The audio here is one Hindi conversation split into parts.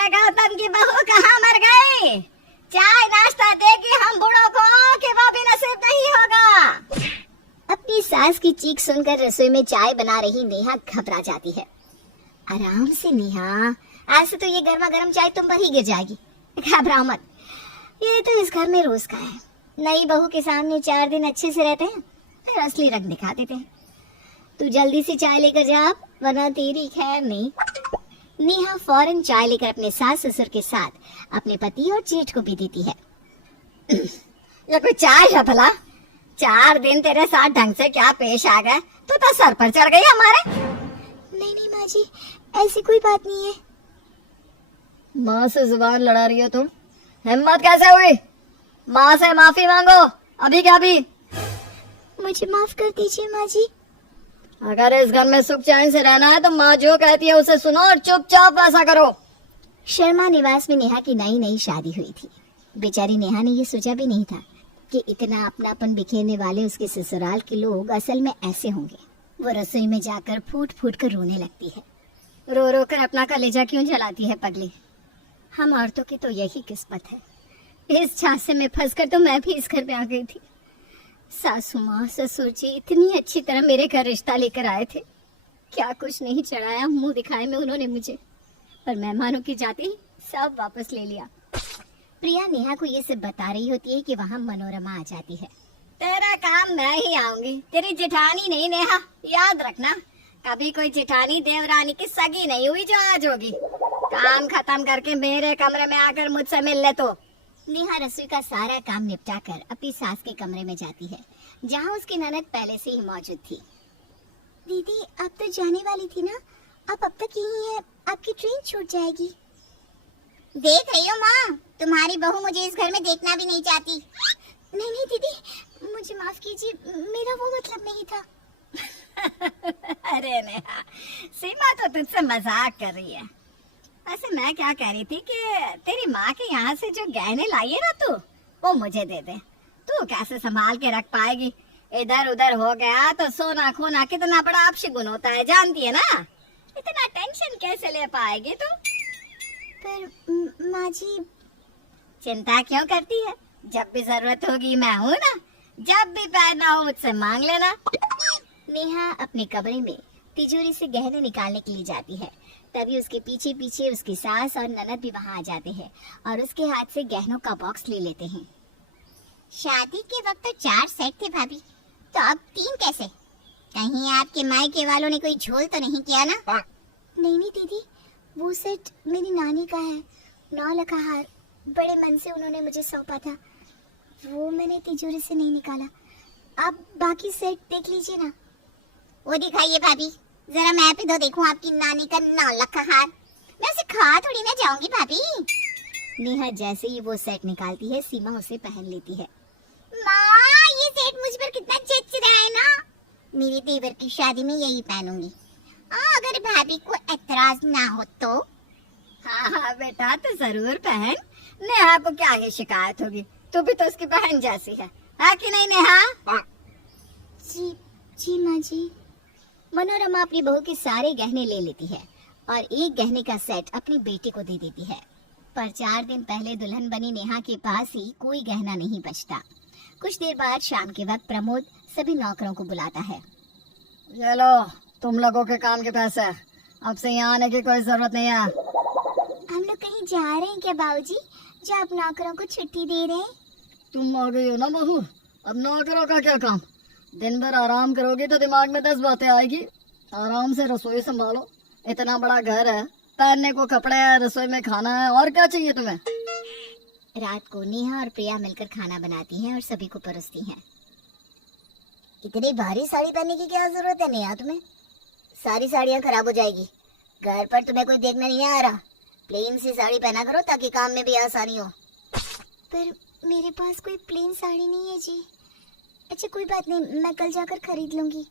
अरे गौतम की बहू कहाँ मर गई? चाय नाश्ता देगी हम बूढ़ों को कि वो भी नसीब नहीं होगा। अपनी सास की चीख सुनकर रसोई में चाय बना रही नेहा घबरा जाती है। आराम से नेहा, ऐसे तो ये गर्मा गर्म चाय तुम पर ही गिर जाएगी। घबराओ मत, ये तो इस घर में रोज का है। नई बहू के सामने 4 दिन अच्छे से रहते हैं, फिर असली रंग दिखा देते हैं। तू जल्दी से चाय लेकर जा, वरना तेरी खैर नहीं। नेहा फौरन चाय लेकर अपने सास ससुर के साथ अपने पति और जेठ को भी देती है। ये कोई चाय है भला? 4 दिन तेरे साथ ढंग से क्या पेश आ गए? तू तो सर पर चढ़ गई हमारे। नहीं नहीं माँ जी, ऐसी कोई बात नहीं है। माँ से जुबान लड़ा रही हो तुम? हिम्मत कैसे हुई? माँ से माफी मांगो अभी क्या भी। मुझे माफ कर दीजिए माँ जी। अगर इस घर में सुख चैन से रहना है तो माँ जो कहती है उसे सुनो और चुपचाप ऐसा करो। शर्मा निवास में नेहा की नई नई शादी हुई थी। बेचारी नेहा ने ये सोचा भी नहीं था कि इतना अपनापन बिखेरने वाले उसके ससुराल के लोग असल में ऐसे होंगे। वो रसोई में जाकर फूट फूट कर रोने लगती है। रो रो कर अपना कलेजा क्यों जलाती है पगली? हम औरतों की तो यही किस्मत है। इस झांसे में फंसकर तो मैं भी इस घर में आ गई थी। सासू माँ ससुर जी इतनी अच्छी तरह मेरे घर रिश्ता लेकर आए थे। क्या कुछ नहीं चढ़ाया मुंह दिखाए में उन्होंने मुझे, पर मेहमानों की जाति सब वापस ले लिया। प्रिया नेहा को ये सब बता रही होती है कि वहाँ मनोरमा आ जाती है। तेरा काम मैं ही आऊंगी, तेरी जेठानी नहीं नेहा। याद रखना, कभी कोई जेठानी देवरानी की सगी नहीं हुई जो आज होगी। काम खत्म करके मेरे कमरे में आकर मुझसे मिल ले। तो नेहा रसोई का सारा काम निपटाकर अपनी सास के कमरे में जाती है, जहाँ उसकी ननद पहले से ही मौजूद थी। दीदी अब तो जाने वाली थी ना, आप अब तक यही है, आपकी ट्रेन छूट जाएगी। देख रही हो माँ, तुम्हारी बहू मुझे इस घर में देखना भी नहीं चाहती। नहीं नहीं दीदी, मुझे माफ कीजिए, मेरा वो मतलब नहीं था। अरे नेहा, सीमा तो तुझसे मजाक कर रही है। वैसे मैं क्या कह रही थी कि तेरी माँ के यहाँ से जो गहने लाई है ना तू, वो मुझे दे दे। तू कैसे संभाल के रख पाएगी? इधर उधर हो गया तो सोना खोना कितना बड़ा अपशगुन होता है, जानती है ना? इतना टेंशन कैसे ले पाएगी तू? पर माँ जी, चिंता क्यों करती है? जब भी जरूरत होगी मैं हूँ ना, जब भी पहनना हो मुझसे मांग लेना। नेहा अपने कमरे में तिजोरी से गहने निकालने के लिए जाती है। तभी उसके पीछे पीछे उसकी सास और ननद भी वहाँ आ जाते हैं और उसके हाथ से गहनों का बॉक्स ले लेते हैं। शादी के वक्त तो 4 सेट थे भाभी, तो अब 3 कैसे? कहीं आपके मायके वालों ने कोई झोल तो नहीं किया ना? नहीं नहीं दीदी, वो सेट मेरी नानी का है। 9 लखा हार बड़े मन से उन्होंने मुझे सौंपा था, वो मैंने तिजोरी से नहीं निकाला। आप बाकी सेट देख लीजिए ना। वो दिखाइए भाभी, जरा मैं भी तो देखूं आपकी नानी का 9 लखा हार। मैं उसे खा थोड़ी ना जाऊंगी भाभी। नेहा जैसे ही वो सेट निकालती है, सीमा उसे पहन लेती है। माँ, ये सेट मुझ पर कितना जच रहा है ना। मेरी देवर की शादी में यही पहनूंगी। अगर भाभी को एतराज ना हो तो। हाँ हाँ बेटा, तो जरूर पहन। नेहा को क्या ही शिकायत होगी, तू भी तो उसकी बहन जैसी है कि नहीं नेहा? जी जी माँ जी। मनोरमा अपनी बहू के सारे गहने ले लेती है और एक गहने का सेट अपनी बेटी को दे देती है। पर 4 दिन पहले दुल्हन बनी नेहा के पास ही कोई गहना नहीं बचता। कुछ देर बाद शाम के वक्त प्रमोद सभी नौकरों को बुलाता है। ये लो तुम लोगों के काम के पैसे, अब से यहाँ आने की कोई जरूरत नहीं है। हम लोग कहीं जा रहे हैं क्या बाबूजी, जो आप नौकरों को छुट्टी दे रहे हैं? तुम आ गई हो ना बहू, अब नौकरों का क्या काम? दिन भर आराम करोगी तो दिमाग में 10 बातें आएगी। आराम से रसोई संभालो, इतना बड़ा घर है, पहनने को कपड़े है, रसोई में खाना है, और क्या चाहिए तुम्हें? रात को नेहा और प्रिया मिलकर खाना बनाती हैं और सभी को परोसती हैं। इतनी भारी साड़ी पहनने की क्या जरूरत है नेहा तुम्हें? सारी साड़ियाँ खराब हो जाएगी। घर पर तुम्हें कोई देखने नहीं आ रहा, प्लेन सी साड़ी पहना करो ताकि काम में भी आसानी हो। पर मेरे पास कोई प्लेन साड़ी नहीं है जी। अच्छा कोई बात नहीं, मैं कल जाकर खरीद लूंगी।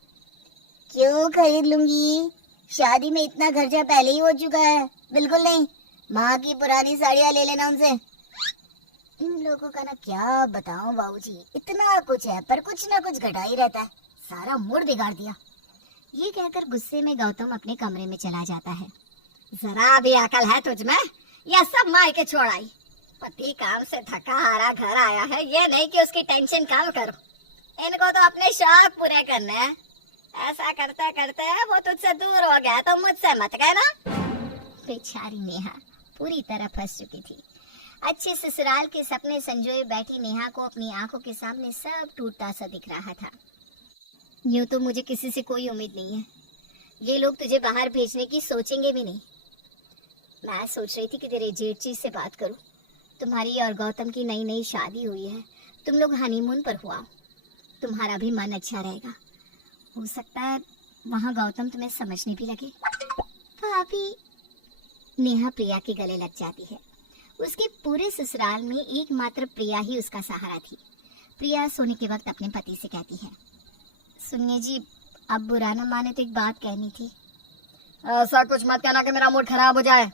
क्यों खरीद लूंगी? शादी में इतना खर्चा पहले ही हो चुका है। बिल्कुल नहीं, माँ की पुरानी साड़ियाँ ले लेना उनसे। इन लोगों का ना क्या बताऊं बाबूजी, इतना कुछ है पर कुछ ना कुछ घटा ही रहता है, सारा मूड बिगाड़ दिया। ये कहकर गुस्से में गौतम अपने कमरे में चला जाता है। जरा भी अकल है तुझमें? या सब माई के छोड़ आई? पति काम से थका हारा घर आया है, ये नहीं कि उसकी टेंशन कम करो। इनको तो अपने शौक पूरे करने हैं। ऐसा करते करते वो तुझसे दूर हो गया तो मुझसे मत कहना। बेचारी नेहा पूरी तरह फंस चुकी थी। अच्छे ससुराल के सपने संजोए बैठी नेहा को अपनी आंखों के सामने सब टूटता सा दिख रहा था। यूं तो मुझे किसी से कोई उम्मीद नहीं है, ये लोग तुझे बाहर भेजने की सोचेंगे भी नहीं। मैं सोच रही थी कि तेरे जेठ जी से बात करूं। तुम्हारी और गौतम की नई नई शादी हुई है, तुम लोग हनीमून पर हुआ, तुम्हारा भी मन अच्छा रहेगा। हो सकता है वहाँ गौतम तुम्हें समझने भी लगे। भाभी, नेहा प्रिया के गले लग जाती है। उसके पूरे ससुराल में एकमात्र प्रिया ही उसका सहारा थी। प्रिया सोने के वक्त अपने पति से कहती है, सुनिए जी, अब बुरा न माने तो एक बात कहनी थी। ऐसा कुछ मत कहना कि मेरा मूड खराब हो जाए।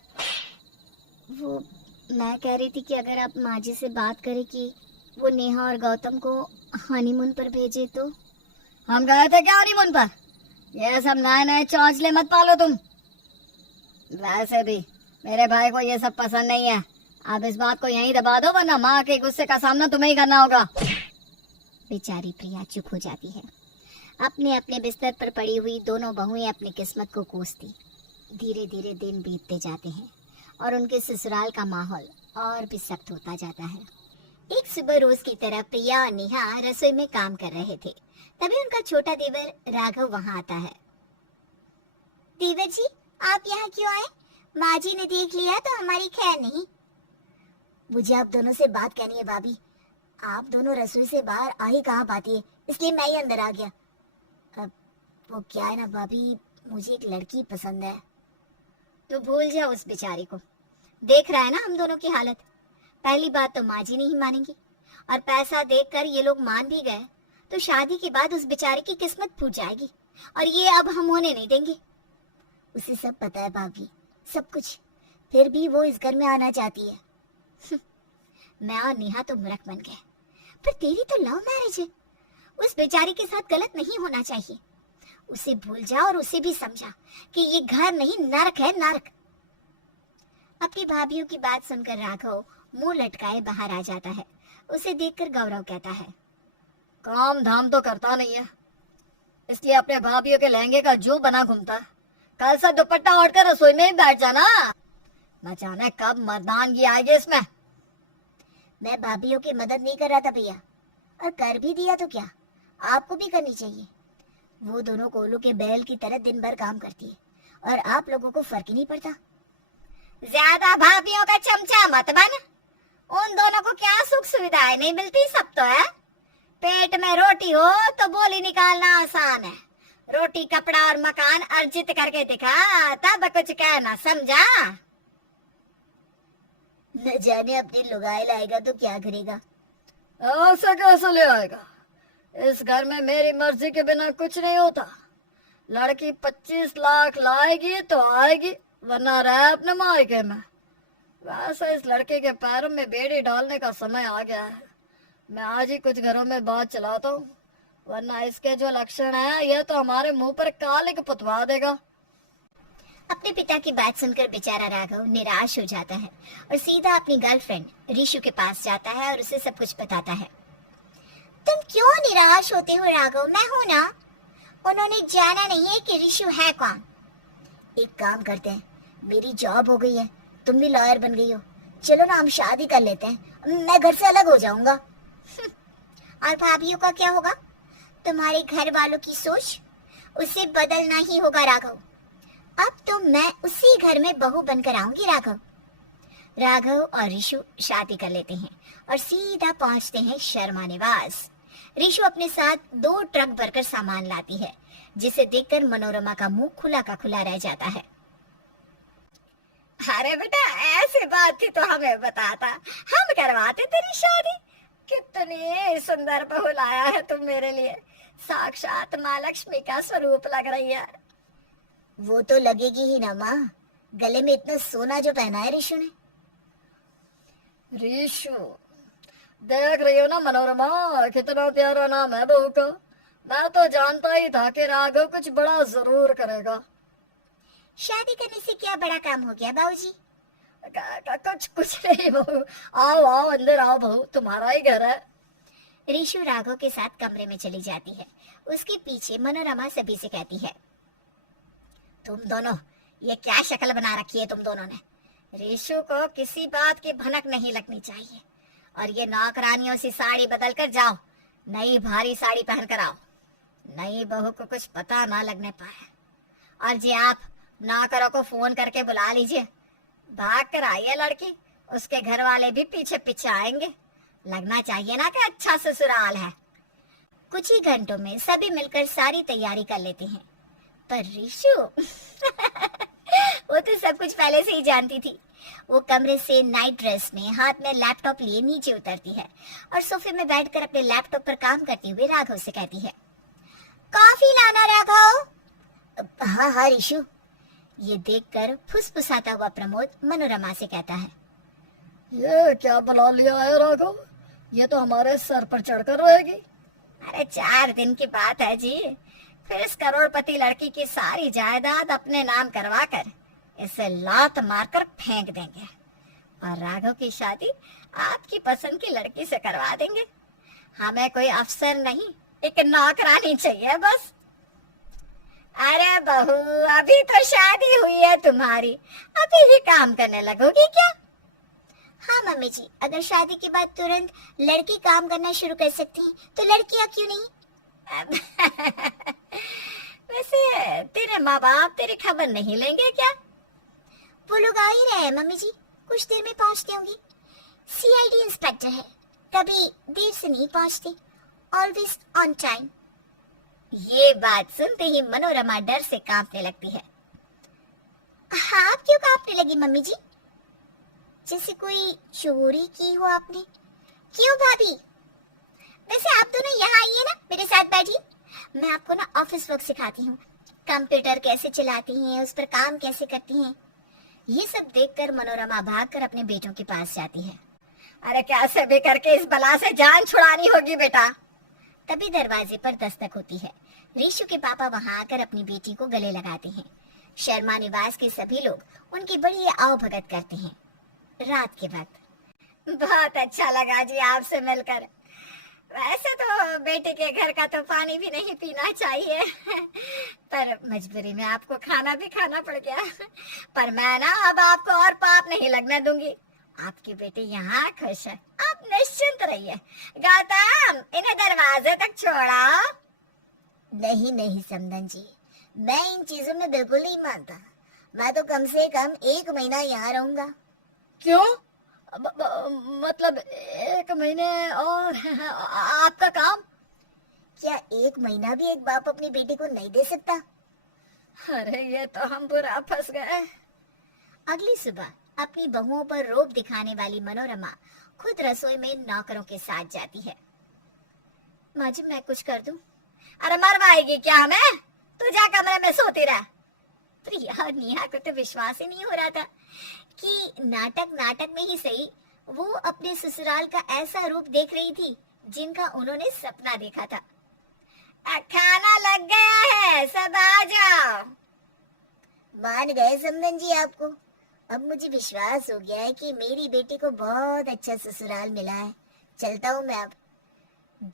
वो मैं कह रही थी कि अगर आप माँ जी से बात करें कि वो नेहा और गौतम को हनीमून पर भेजे तो। हम गए थे क्या हनीमून पर? ये सब नए नए चौंचले मत पालो तुम। वैसे भी मेरे भाई को ये सब पसंद नहीं है। आप इस बात को यहीं दबा दो, वरना माँ के गुस्से का सामना तुम्हें ही करना होगा। बेचारी प्रिया चुप हो जाती है। अपने अपने बिस्तर पर पड़ी हुई दोनों बहुएं अपनी किस्मत को कोसती। धीरे धीरे दिन बीतते जाते हैं और उनके ससुराल का माहौल और भी सख्त होता जाता है। एक सुबह रोज की तरह प्रिया और नेहा रसोई में काम कर रहे थे। तभी उनका छोटा देवर राघव वहां आता है। देवर जी, आप यहाँ क्यों आए? माँ जी ने देख लिया तो हमारी खैर नहीं। मुझे आप दोनों से बात करनी है भाभी। आप दोनों रसोई से बाहर आ ही कहाँ पाती है, इसलिए मैं ही अंदर आ गया। अब वो क्या है ना भाभी, मुझे एक लड़की पसंद है। तो भूल जाओ उस बेचारी को। देख रहा है ना हम दोनों की हालत। पहली बात तो माँ जी नहीं मानेंगी, और पैसा देखकर ये लोग मान भी गए तो शादी के बाद उस बेचारी की किस्मत फूट जाएगी, और ये अब हम होने नहीं देंगे। उसे सब पता है भाभी, सब कुछ, फिर भी वो इस घर में आना चाहती है। मैं और नेहा तो मूर्ख बन गए, पर तेरी तो लव मैरिज है। उस बेचारी के साथ गलत नहीं होना चाहिए। उसे भूल जा और उसे भी समझा कि ये घर नहीं, नरक है, नरक। अपनी भाभीयों की बात सुनकर राघव मुंह लटकाए बाहर आ जाता है। उसे देखकर गौरव कहता है, काम धाम तो करता नहीं है, इसलिए अपने भाभीयों के लहंगे का जो बना घूमता। कल से दुपट्टा ओढ़कर रसोई में ही बैठ जाना। न जाने कब मर्दानगी आएगी इसमें। मैं भाभीयों की मदद नहीं कर रहा था भैया, और कर भी दिया तो क्या, आपको भी करनी चाहिए। वो दोनों कोलू के बैल की तरह दिन भर काम करती है और आप लोगों को फर्क ही नहीं पड़ता। ज्यादा भाभीयों का चमचा मत बन। उन दोनों को क्या सुख सुविधाएं नहीं मिलती, सब तो है। पेट में रोटी हो तो बोली निकालना आसान है। रोटी, कपड़ा और मकान अर्जित करके दिखा, तब कुछ कहना, समझा? न जाने अपनी लुगाई लाएगा तो क्या करेगा। ऐसा कैसे ले आएगा? इस घर में मेरी मर्जी के बिना कुछ नहीं होता। लड़की 25 लाख लाएगी तो आएगी, वरना रहे अपने मायके में। वैसे इस लड़के के पैरों में बेड़ी डालने का समय आ गया है। मैं आज ही कुछ घरों में बात चलाता हूँ, वरना इसके जो लक्षण है यह तो हमारे मुंह पर कालिक पुतवा देगा। अपने पिता की बात सुनकर बेचारा राघव निराश हो जाता है और सीधा अपनी गर्लफ्रेंड ऋषु के पास जाता है और उसे सब कुछ बताता है। तुम क्यों निराश होते हो राघव, मैं हूं ना। उन्होंने जाना नहीं है कि ऋषु है कौन। एक काम करते हैं, मेरी जॉब हो गई है, तुम भी लॉयर बन गई हो, चलो ना हम शादी कर लेते हैं, मैं घर से अलग हो जाऊंगा। और भाभीयों का क्या होगा? तुम्हारे घर वालों की सोच, उसे बदलना ही होगा राघव। अब तो मैं उसी घर में बहू बनकर आऊंगी राघव। राघव और ऋषु शादी कर लेते हैं और सीधा पहुंचते हैं शर्मा निवास। ऋषु अपने साथ 2 ट्रक भरकर सामान लाती है, जिसे देखकर मनोरमा का मुंह खुला का खुला रह जाता है। अरे बेटा, ऐसी बात थी तो हमें बताता, हम करवाते तेरी शादी। कितनी सुंदर बहू लाया है तुम मेरे लिए, साक्षात माँ लक्ष्मी का स्वरूप लग रही है। वो तो लगेगी ही ना माँ, गले में इतना सोना जो पहना है ऋषु ने। ऋषु, देख रही हो ना मनोरमा, कितना प्यारा नाम है बहू का। मैं तो जानता ही था कि राघव कुछ बड़ा जरूर करेगा। शादी करने से क्या बड़ा काम हो गया बाबूजी? कुछ कुछ नहीं बहू, आओ आओ अंदर आओ बहू, तुम्हारा ही घर है। रीशु राघव के साथ कमरे में चली जाती है। उसके पीछे मनोरमा सभी से कहती है, तुम दोनों ये क्या शक्ल बना रखी है तुम दोनों ने। रीशु को किसी बात की भनक नहीं लगनी चाहिए, और ये नौकरानियों से साड़ी बदल कर जाओ, नई भारी साड़ी पहन कर आओ, नई बहू को कुछ पता ना लगने पाए। और जी आप नौकरों को फोन करके बुला लीजिए, भाग कर आई है लड़की, उसके घर वाले भी पीछे पीछे आएंगे, लगना चाहिए ना कि अच्छा ससुराल है। कुछ ही घंटों में सभी मिलकर सारी तैयारी कर लेते हैं, पर रीशु वो तो सब कुछ पहले से ही जानती थी। वो कमरे से नाइट ड्रेस में हाथ में लैपटॉप लिए नीचे उतरती है और सोफे में बैठकर अपने लैपटॉप पर काम करते हुए राघव से कहती है, कॉफी लाना राघव। हाँ हाँ रीशु। ये देखकर फुसफुसाता हुआ प्रमोद मनोरमा से कहता है, ये क्या बुला लिया है राघव, ये तो हमारे सर पर चढ़कर रहेगी। अरे 4 दिन की बात है जी, फिर इस करोड़पति लड़की की सारी जायदाद अपने नाम करवा कर इसे लात मारकर फेंक देंगे, और राघव की शादी आपकी पसंद की लड़की से करवा देंगे। हमें कोई अफसर नहीं, एक नौकरानी चाहिए बस। अरे बहू, अभी तो शादी हुई है तुम्हारी, अभी भी काम करने लगोगी क्या? हाँ मम्मी जी, अगर शादी के बाद तुरंत लड़की काम करना शुरू कर सकती हैं, तो लड़कियां क्यों नहीं? वैसे तेरे माँ बाप तेरी खबर नहीं लेंगे क्या? वो लोग आ ही रहे हैं मम्मी जी, कुछ देर में पहुंचते होंगे। सीआईडी इंस्पेक्टर है, कभी देर से नहीं पहुंचते, ऑलवेज ऑन टाइम। ये बात सुनते ही मनोरमा डर से कांपने लगती है। हाँ, आप क्यों कांपने लगी मम्मी जी? जैसे कोई चोरी की हो आपने। क्यों भाभी? वैसे आप दोनों यहाँ आइए ना, मेरे साथ बैठिए, मैं आपको ना ऑफिस वर्क सिखाती हूँ, कंप्यूटर कैसे चलाती हैं, उस पर काम कैसे करती हैं। ये सब देखकर मनोरमा भागकर अपने बेटों के पास जाती है। अरे कैसे भी करके इस बला से जान छुड़ानी होगी बेटा। तभी दरवाजे पर दस्तक होती है। रीशु के पापा वहां आकर अपनी बेटी को गले लगाते हैं। शर्मा निवास के सभी लोग उनकी बड़ी आवभगत करते हैं। रात के वक्त बहुत अच्छा लगा जी आपसे मिलकर। वैसे तो बेटे के घर का तो पानी भी नहीं पीना चाहिए, पर मजबूरी में आपको खाना भी खाना पड़ गया। पर मैं ना अब आपको और पाप नहीं लगने दूंगी। आपके बेटे यहाँ खुश है, आप निश्चिंत रहिए। गौतम, इन्हें दरवाजे तक छोड़ा। नहीं नहीं समधन जी, मैं इन चीजों में बिल्कुल नहीं मानता। मैं तो कम से कम 1 महीना यहाँ रहूंगा। क्यों? मतलब 1 महीने और आपका काम? क्या 1 महीना भी एक बाप अपनी बेटी को नहीं दे सकता? अरे ये तो हम बुरा फंस गए। अगली सुबह अपनी बहुओं पर रोब दिखाने वाली मनोरमा खुद रसोई में नौकरों के साथ जाती है। माँ जी, मैं कुछ कर दूं? अरे मरवाएगी क्या हमें? तू जा कमरे में सोती रह। प्रिया, नेहा को तो विश्वास ही नहीं हो रहा था कि नाटक में ही सही वो अपने ससुराल का ऐसा रूप देख रही थी जिनका उन्होंने सपना देखा था। खाना लग गया है, सब आ जाओ। मान गए समधन जी आपको। अब मुझे विश्वास हो गया है कि मेरी बेटी को बहुत अच्छा ससुराल मिला है। चलता हूँ मैं अब।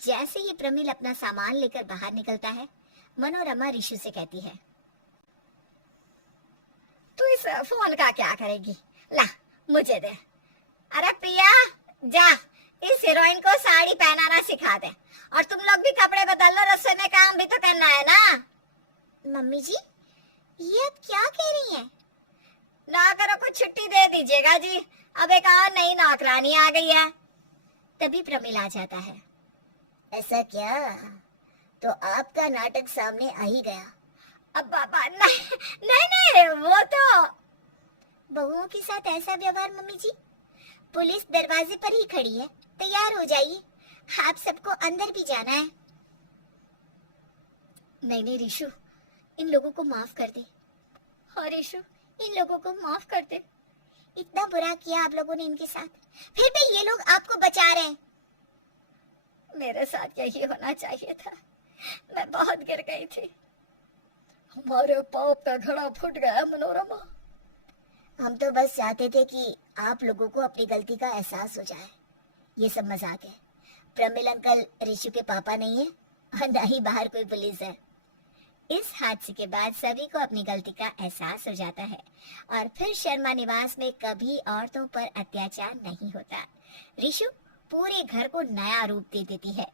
जैसे ही प्रमिल अपना सामान लेकर बाहर निकलता है, मनोरमा रीशु से कहती है, तू इस फोन का क्या करेगी? ला मुझे दे। अरे प्रिया, जा इस हीरोइन को साड़ी पहनाना सिखा दे, और तुम लोग भी कपड़े बदल लो, रसोई में काम भी तो करना है ना। मम्मी जी, ये आप क्या कह रही हैं? नौकरों को छुट्टी दे दीजिएगा जी, अब एक और नई नौकरानी आ गई है। तभी प्रमिल आ जाता है। ऐसा क्या? तो आपका नाटक सामने आ ही गया। अब बाबा नहीं, वो तो बहुओं के साथ ऐसा व्यवहार मम्मी जी। पुलिस दरवाजे पर ही खड़ी है, तैयार हो जाइए, आप सबको अंदर भी जाना है। नहीं रीशु, इन लोगों को माफ कर दे। हाँ रीशु, इन लोगों को माफ कर दे। इतना बुरा किया आप लोगों ने इनके साथ, फिर भी ये लोग आपको बचा रहे हैं। मेरे साथ यही होना चाहिए था, मैं बहुत गिर गई थी। हमारे पाप का घड़ा फूट गया मनोरमा। हम तो बस चाहते थे कि आप लोगों को अपनी गलती का एहसास हो जाए। ये सब मजाक है। प्रमिल अंकल ऋषु के पापा नहीं है और ना ही बाहर कोई पुलिस है। इस हादसे के बाद सभी को अपनी गलती का एहसास हो जाता है और फिर शर्मा निवास में कभी औरतों पर अत्याचार नहीं होता। ऋषु पूरे घर को नया रूप दे देती है।